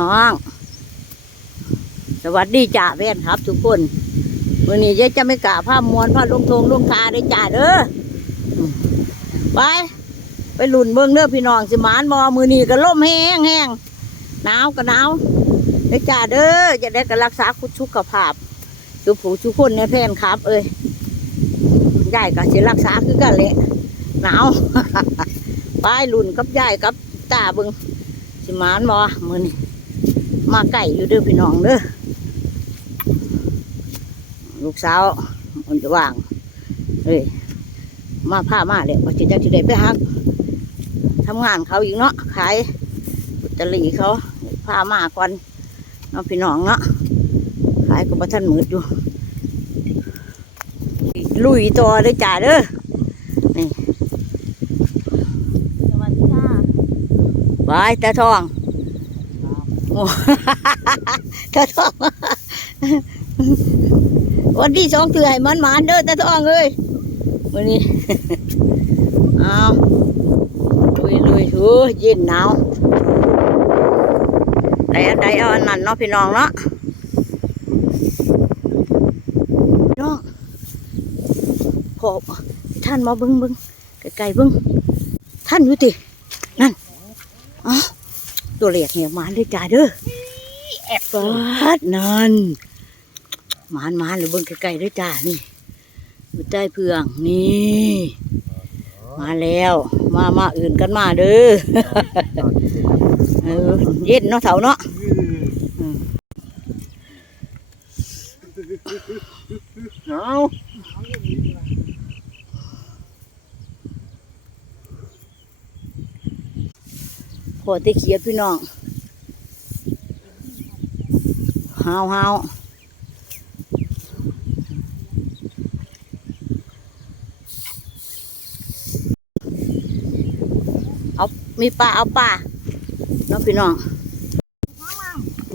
น้อง สวัสดีจ่าแฟนครับ ทุกคนวันนี้ยายจะไม่กะผ้ามวนผ้าลงทงลงทาได้จ่าเด้อไป ไปหลุนเบิ่งเด้อพี่น้องสิมานมอมือนี้ก็ล่มแห้งแห้งหนาวก็หนาวได้จ่าเด้อจะได้ก็รักษาคุณสุขภาพทุกผู้ทุกคนในแฟนครับ เอ้ยยายก็สิรักษาคือกันแหละหนาวไปหลุนกับยายกับตาเบิงสิมานมอมือนี้ มาไก่อยู่เด้อพี่น้องเด้อลูกสาวมันจะว่างเอ้ยมาผ้ามาเลยว่าจิตจังสิได้ไปหักทำงานเขาอีกเนาะขายอุตรีเขาผ้ามาก่อนเนาะพี่น้องเนาะขายก็บ่ทันมืดอยู่ลุยต่อเลยจ้าเด้อนี่สวัสดีค่ะบายตาทอง โอ้ตาทองวันที่สองถือให้มันหมานเด้อตาทองเอ้ยวันนี้เอาลุยลุยๆโอ้ยเย็นหนาวใดอันใดเอาอันนั้นเนาะพี่น้องเนาะน้องพอท่านมาบิ้งบิ้งไกลๆบิ้งท่านอยู่ตินั่ ตัวเล็กเหี่ยวมานเลยจ้าเด้อแอบปาดนั่นมานมานหรือเบิ่งไกลๆด้วยจ้านี่อยู่ใต้เพื่องนี่มาแล้ว มามาอื่นกันมาเด้อเออเย็นเนาะเถาเนาะอืมเอา อตะเขียพี่น้องฮาวฮาวเอามีปลาเอาปลาเนาะพี่น้อง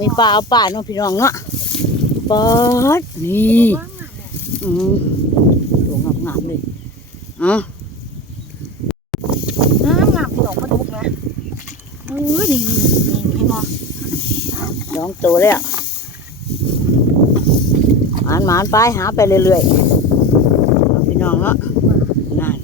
มีปลาเอาปลาเนาะพี่น้องเนาะปอดนี่อืมตัวงามงามๆเลยอ๋อ น้ำงามหนองมาทุกนะเอ้ยนี่นี่ให้มอง สองตัวแล้วหมานหมานไปหาไปเรื่อยๆเอาพี่น้องเนาะนั่น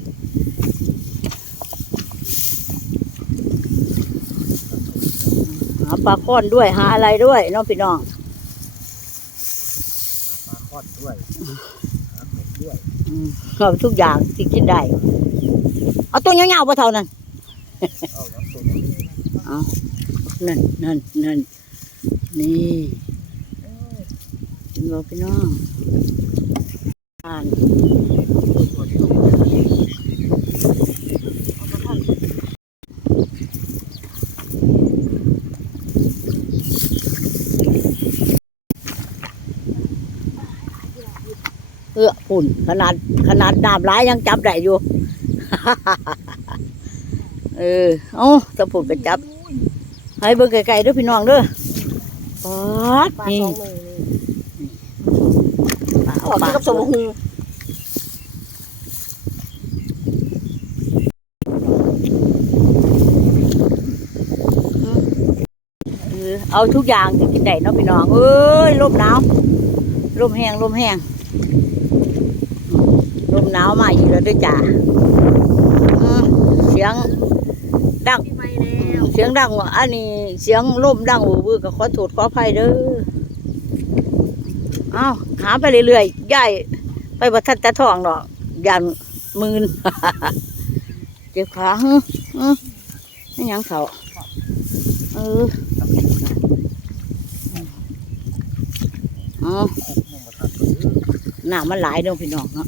หาปลาค้อนด้วยหาอะไรด้วยเน้องพี่น้องมาคอดด้วยหาเป็ดด้วยอืมเอาทุกอย่างที่กินได้เอาตัวยาวๆปะเท่านั้นเอาน้ำซุปนั่นนั่นนั่ นี่กินบ่พี่น้องทานเอื้อปุ่นขนาดขนาดดาบร้ายยังจับได้อยู่ เออ เอาสะปุ่นก็จับ ให้เบิ่งไกลๆเด้วยพี่น้องเด้อ ปอดปลานี่สองมือนี่ปลาขเอาอปลากับสมหูเออเอาทุกอย่างที่กินได้เนาะพี่น้องเอ้ยลมหนาวลมแห้งลมแห้งลมหนาวมาอีกแล้วเด้วยจ้าอืมเสียงดังพี่ไม่แล้วเสียงดังว่ะอันนี้ เสียงลมดังวือๆก็ขอโทษขออภัยเด้อเอาหาไปเรื่อยๆย่ายไปบัทัดตะทองดอกยันมืนเจ็บขาฮึฮึนี่หยังเขาเออเอาหน้ามันหลายเด้อพี่น้องเนาะ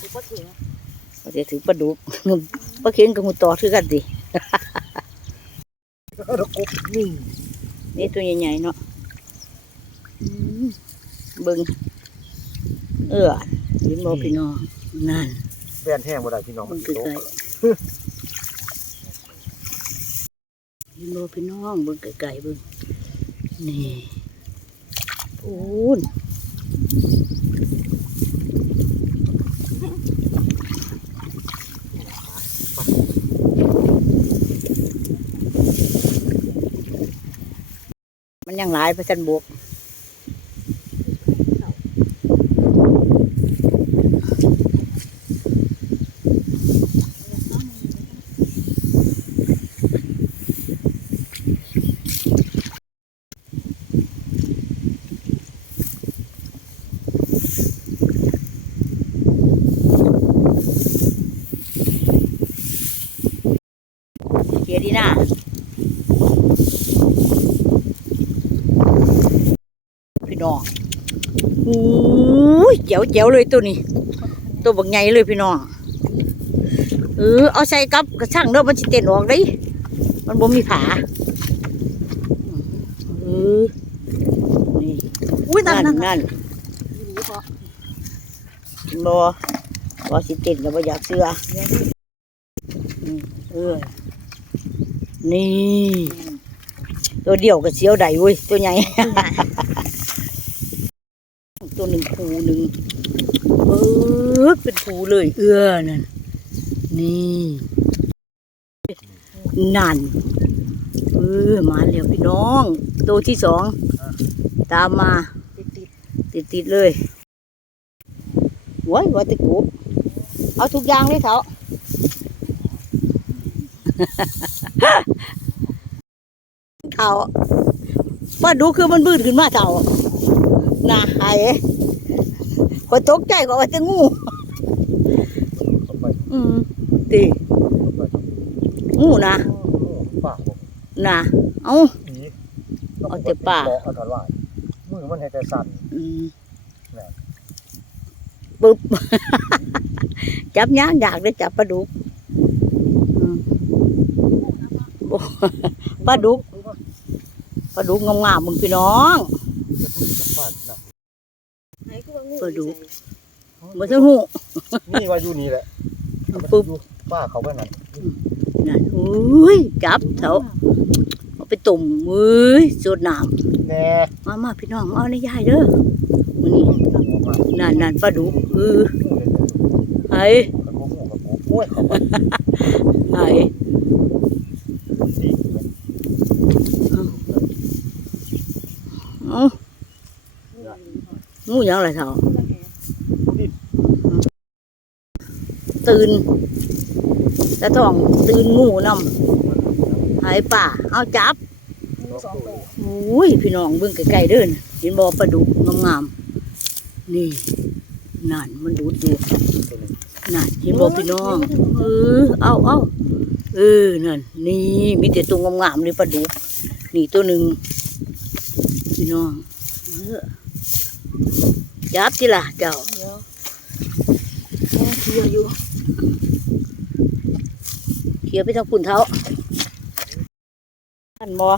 ถือว่าถึงก็จะถือปลาดุกป ลาเค็งกับหูต่อคือกันสิกบนี่นี่ตัวใหญ่ๆเนาะเบิงเอือยินบอพี่น้องนั่นแฟนแห้งบ่ได้พี่น้องมันคือไก่ยินบอพี่น้องเบิงไก่ๆเบิงนี่ปูน ยังหลายเพราะฉันบวกยร์ดีหน้าพี่ น้องอู้ยเจ๋วเจ๋วเลยตัวนี้ ตัวบักใหญ่เลยพี่น้องเออเอาใส่กับกระช่างเด้อมันสิเต้นออกได้มันบ่มีผาเออนี่อุ้ยนั่นั่นนนั่นนั่นบ่บ่สิเต้นแล้วบ่อยากเสืออืมเออนี่ ตัวเดียวกับเสียวใดเว้ยตัวใหญ่ ตัวหนึ่งผูหนึ่งเออเป็นผูเลย เอื้อนั่นนี่นั่นเออมาแล้วพี่น้อง ตัวที่สองตามมา ติดติดเลยโว้ยว่าแตะกูเอาทุกอย่างเลยเขาเขาป้าดูคือมันบืดขึ้นมาเท่า น่าหายคนตกใจก็ว่าจะงูเข้าไปอืมตีเข้าไปงูนะโอ้ป่าบอกนะเอาผีเอาแต่ป่าเอาถอดว่ามือมันให้แต่สั่นอืมแม่ปึ๊บ จับย่างอยากได้จับปลาดุกอืมบ่ปลาดุกปลาดุกงามๆมึงพี่น้อง จะพูดจะฟาดนะ ไหนก็ว่างูเปิดดูบ่ทันหูนี่ว่าอยู่นี่แหละปึ๊บป้าเขาไปนั่นนั่นอุ้ยจับเถอะเอาไปตุ่มเอ้ยสูดน้แน่ำมามาพี่น้องเอาในยายเด้อมื้อนี้นั่นนั่นปลาดุกเอองูเลยเนี่ยไอ้มันโอ้ยเขาไอ้เอา งูหยังไรเถอะตื่นแต่ต้องตื่นงูนำหายป่า เอาจับสองตัวอุ้ยพี่น้องเบิ่งไกลๆเด้อนเห็นบ่ปลาดุกงามๆนี่นั่นมันดูดดูนั่นเห็นบ่พี่น้องเออเอาเอาเออนั่นนี่มีแต่ตัวงามๆเลยปลาดุกนี่ตัวหนึ่งพี่น้องเออ จับจิล่ะเจ้าเดี๋ยวแม่เชื่ออยู่เขี่ยไปทางปุ่นเท้าท่านบ่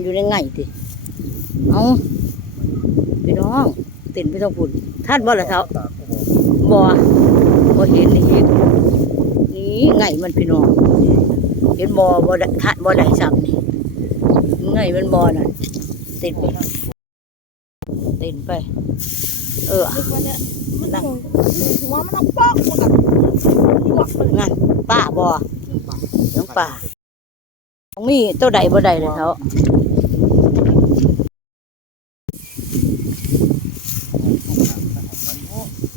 อยู่ในไงติเอาพี่น้องเต้นไปทางปุ่นท่านบ่ละเท้าตากก็บอกบ่บ่เห็นนี่เห็นนี่ไงมันพี่น้องเห็นบ่บ่ได้ท่านบ่ได้ซ้ำนี่ไงมันบ่น่ะเต้นไปเต้นไป เออนึกว่าเนี่ยมันคงหัวมันต้องปอกมันกับปอกเลยงั้นป้าบ่น้องป้าของมีตัวใดบ่ได้เลยเท้า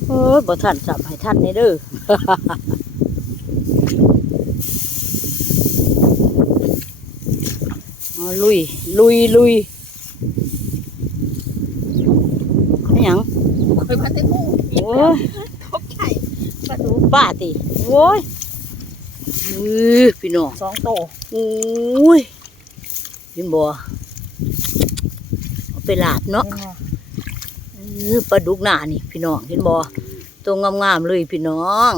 เออบ่ทันสับให้ท่านนี่เด้ออ๋อลุย ลุย ลุยนี่หยัง เคยพันได้งูโอ้ยตกใจปลาดุป้าติโอ้ยเออพี่น้องสองตัวโอ้ยเห็นบ่เอาไปลาบเนาะเออปลาดุกหน้านี่พี่น้องเห็นบ่ตัวงามๆเลยพี่น้อง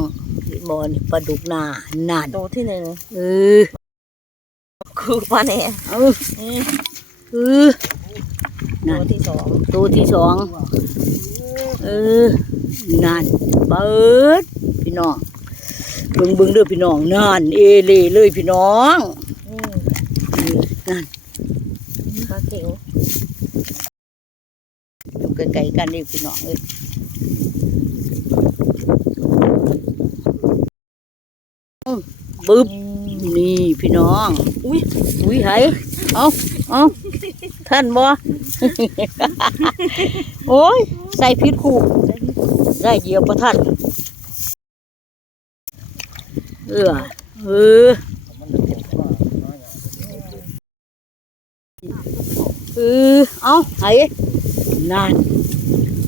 เห็นบ่นี่ปลาดุกหน้านั่นตัวที่หนึ่งเออคือปลาแหน่เอาเออตันั่วนที่สองตัวที่สอง เออนั่นเปิดพี่น้องเบิ่งเบิ่งเด้อพี่น้องนั่นเอเลเลยพี่น้องนั่นปลาเข็งอยู่ไกลๆกันนี่พี่น้องเอ้ยบึ๊บนี่พี่น้อง อุ้ยอุ้ยไหเอาเอาเอา ท่านบ่ โอ้ย ใส่พิษคู่ได้เหยียบประทันเออเออมันจะเป็นข้อน้อยอย่างเดียวเออเอาไห้นั่น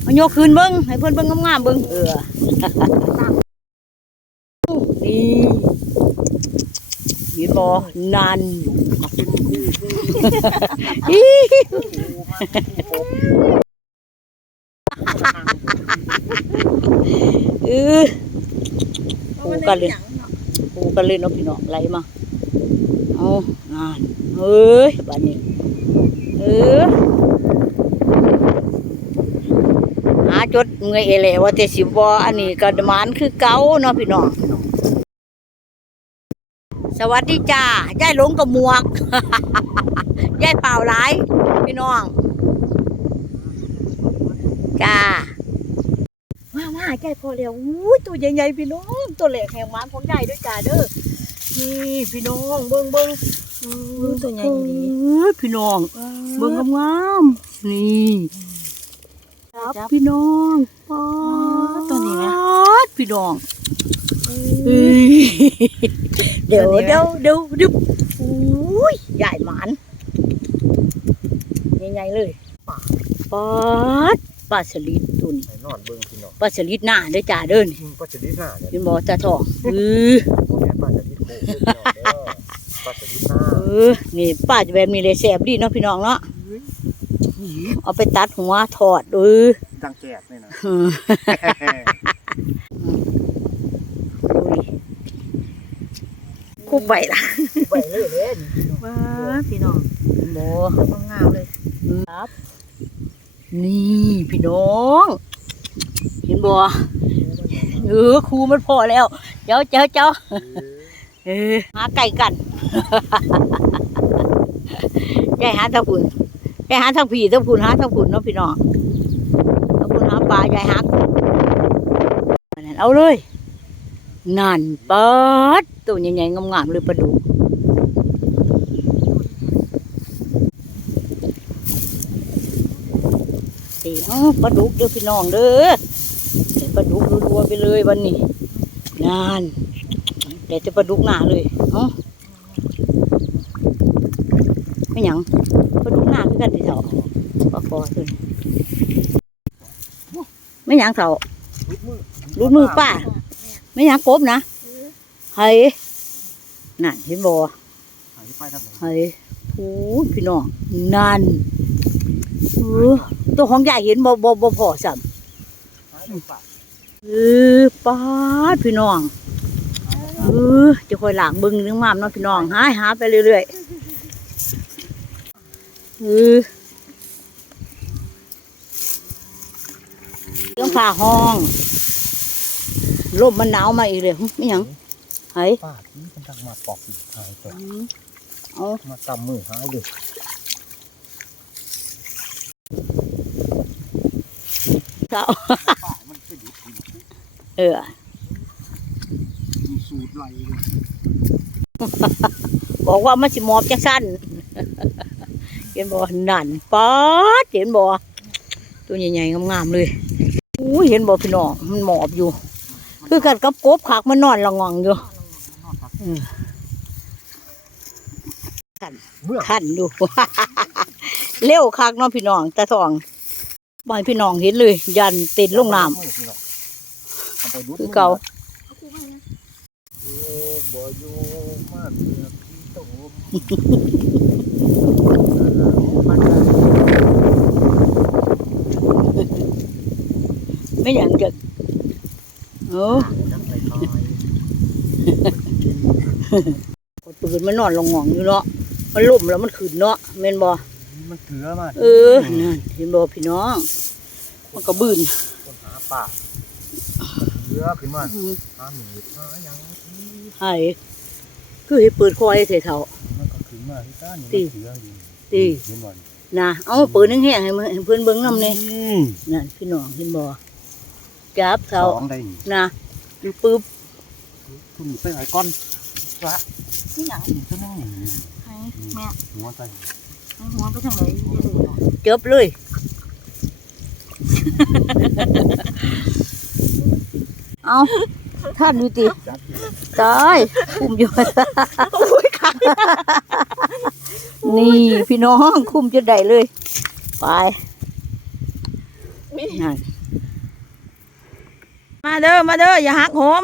มายกคืนเบิ้งให้เพิ่นเบิ้งงามๆเบิ้งเออนี่ เห็นบ่นั่นมาเป็นคู่คู่อิ๊วเออปูกันเลยปูกันเลยเนาะพี่น้องไหลมาเอางานเอ้ยบัดนี้เออหาจดเมื่อยเอแหละว่าแต่สิบ่อันนี้ก็ดมานคือเก่าเนาะพี่น้อง วัสดีจ้ายายหลงกับหมวกยายเปล่าหลายพี่น้อง จ้ามามาใจพอแล้วอุ้ยตัวใหญ่ๆพี่น้องตัวเล็กแห่งหมานของใหญ่ด้วยจ้าเด้อนี่พี่น้องเบิ่งเบิ่งตัวใหญ่ดีเอ้ยพี่น้องเบิ่งงามๆนี่ครับพี่น้องป๊าดตัวนี้ไหมพี่น้อง เอ้ยเดี๋ยวตัวนี้ไหมเดี๋ยวเดี๋ยวเดี๋ยวอุ้ยใหญ่หมานใหญ่ๆเลยปาดปลาสลิดตุนไอ้นอนเบิ่งพี่น้องปลาสลิดหน้าเด้อจ้าเด้อนี่ปลาสลิดหน้าเนี่ยเป็นบ่อตาทองเออโมแม่นปลาสลิดโค้งเด้อพี่น้องเด้อปลาสลิดหน้าเออนี่ป้าจะแบบนี้เลยแซ่บดีเนาะพี่น้องเนาะเอาไปตัดหัวทอดเออดังแกดนี่นะ อืมอุ้ย คู่ใบละไปเลยเลยพี่น้องว้าพี่น้องโมตัวงามเลยครับ นี่พี่น้อง เห็นบ่เออครูมันพอแล้ว เจ้าเจ้าเจ้าเออหาไก่กันยายหาทางพุ่นยายหาทางผีทางพุ่นหาทางพุ่นเนาะพี่น้องทางพุ่นหาปลายายหานั่นเอาเลย นั่นเปิดตัวใหญ่ๆงามๆเลยปลาดุกตีเอาปลาดุกเด้อพี่น้องเด้อเดี๋ยวปลาดุกรัวๆไปเลยวันนี้นั่นเดี๋ยวจะปลาดุกหนาเลยเอ้าไม่หยังปลาดุกหนาคือกันที่เถาปลาคอตัวนี้ไม่หยังเถารูดมือป้า ไม่หยังกบนะเฮ้ยนั่นเห็นบ่หายไปทางไหนเฮ้ยโอ้ยพี่น้องนั่นเออตัวของใหญ่เห็นบ่บ่บ่พอซ้หายไปปะำเออป้าดพี่น้องเออจะคอยหลางเบึงเรื่องมามเนาะพี่น้องหาหาไปเรื่อยๆเออเรื่องผ่าห้อง ลมมันหนาวมาอีกเลยไม่หยังเฮ้ยป้าที่มันทางมาปอกอีกหายไปเอามาตำมือหายเลยเช้าป้ามันไปดูดเออมีสูตรไหลเลยบอกว่ามันสิหมอบจังสั้นเห็นบ่นั่นป๊าดเห็นบ่ตัวใหญ่ๆงามๆเลยอู้ยเห็นบ่พี่น้องมันหมอบอยู่ คือกันกับกบขากมันนอนละงองอยู่เมื่อขันอยู่เร็วคักเน้องพี่น้องตาทองบ่ให้พี่น้องเห็นเลย ยันเต็นลงน้ำเอาไปดูดคือเก่าโอ้บ่อยู่มาเถือกที่โตมันได้ไม่อย่างจะ โอ้น้ำไปคอยกดปืนมันนอนลงงองอยู่เนาะ มันล่มแล้วมันขึ้นเนาะแม่นบ่มันเถือมาเออนั่นเห็นบ่พี่น้อง มันก็บืนคนหาป่าเถือขึ้นมาอืมหาหมีหาหยังให้คือให้เปิดคอยเถอะเถามันก็ขึ้นมาที่ต้านนี่ติมันเถืออยู่ติเห็นบ่นะเอาเปิดแห้งๆให้มันให้เพิ่นเบิ่งนำนี่อืมนั่นพี่น้องเห็นบ่ จับสเถาองได้นี่นะอยู่ปึ๊บคุณไปไหนก่อนวะนี่หยังอีกตัวนึงนี่ให้แม่หัวใจเอาหัวไปทางไหนจะได้เนาะเจ็บเลยเอาท่านดูติจับอยู่ตายคุมอยู่ นี่พี่น้องคุมจะได้เลย ไปนั่น มาเด้อมาเด้ออย่าหักโหม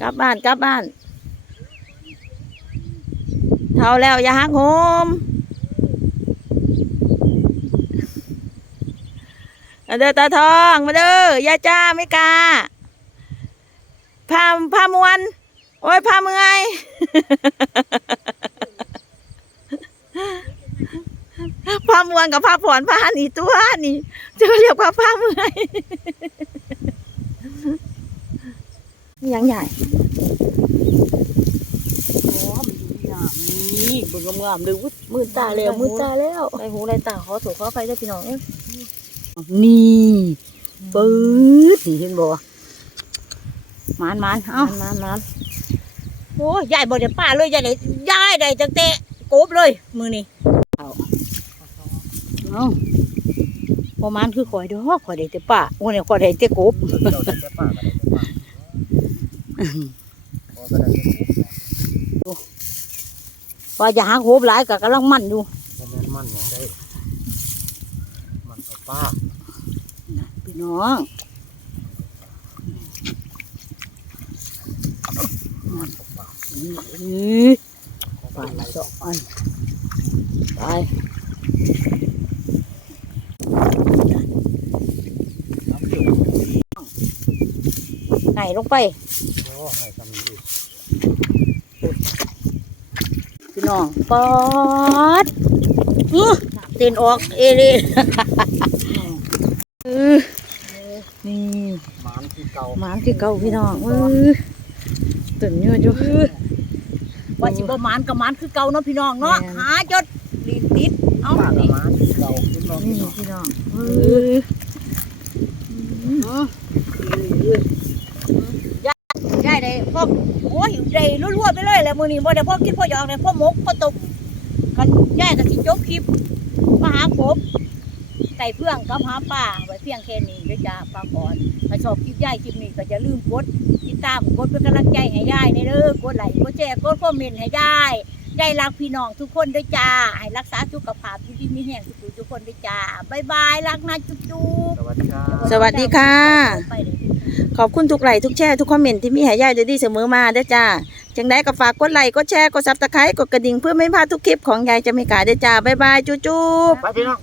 กลับบ้านกลับบ้าน เท่าแล้วอย่าหักโหมมาเด้อตาทองมาเด้อยาจ้าไม่กล้าพาพามวน โอ้ยพาเมื่อย พามวนกับพาผ่อนพานี่ตัวนี่จะเรียกว่าพาเมื่อยนี่ยังใหญ่อ๋อมันอยู่ที่น้ำนี่เบิ่งงามๆเลยวุ้ยมือตาแล้วมือตาแล้วไรหูไรตาขอถูกขอไปด้วยพี่น้องเอ้ยนี่ปื๊ดนี่เห็นบ่มานมานๆเอ้าน้ำน้โอ้ยยายบ่ได้ป้าเลยยายได้ยายได้จังเตะกบเลยมือนี่เอา เอาประมาณคือข่อยดอกข่อยได้แต่ป้าโอ้เนี่ยข่อยได้แต่กบเราได้แต่ป้าก็ได้แต่ป้าพอก็ได้แต่ผมว่าจะหาโคบหลายก็กำลังมันอยู่บ่แม่นมันหยังได้มันเอาป้าพี่น้องอื้อของไปป้าไหลสองอันไป น้ำเกี่ยว ไหนลงไปโอ้ให้ทำนี้อีกพี่น้องปอดอื้อเต้นออกเอเลยอื้อนี่หมานที่เก่าหมานคือเก่าพี่น้องอื้อตื่นเยอะจุว่าสิบ่หมานกับหมานคือเก่าเนาะพี่น้องเนาะหาจดดีดติดเอาป้ากับนี่หมานที่เก่าพี่น้องนี่พี่น้องพี่น้องอื้อยายยายได้ พ่อโอ้ยได้รัวๆไปเลยแหละมื้อนี้บ่ได้พ่อคิดพ่อหยอกได้พ่อหมกพ่อตกกันยายก็สิจบคลิปมาหาผมไก่เพื่องกับหาป่าไว้เพียงแค่นี้เด้อจ้าฟังก่อนถ้าชอบคลิปยายคลิปนี้ก็อย่าลืมกดติดตามกดเป็นกำลังใจให้ยายในเด้อกดไลค์กดแชร์กดคอมเมนต์ให้ยายยายรักพี่น้องทุกคนด้วยจ้าให้รักษาสุขภาพอยู่ดีมีแห้งทุกคนทุกคนด้วยจ้าบ๊ายบายรักนะจุ๊บจุ๊บสวัสดีครับสวัสดีค่ะไปเลย ขอบคุณทุกไลค์ทุกแชร์ทุกคอมเมนต์ที่มีให้ยายเดดีเสมอมาเด้อจ้าจังได้ก็ฝากกดไลค์กดแชร์กดซับสไครต์กดกระดิ่งเพื่อไม่พลาดทุกคลิปของยายจะมีกาเด้อจ้าบ๊ายบายจุ๊บจุ๊บไปพี่น้อง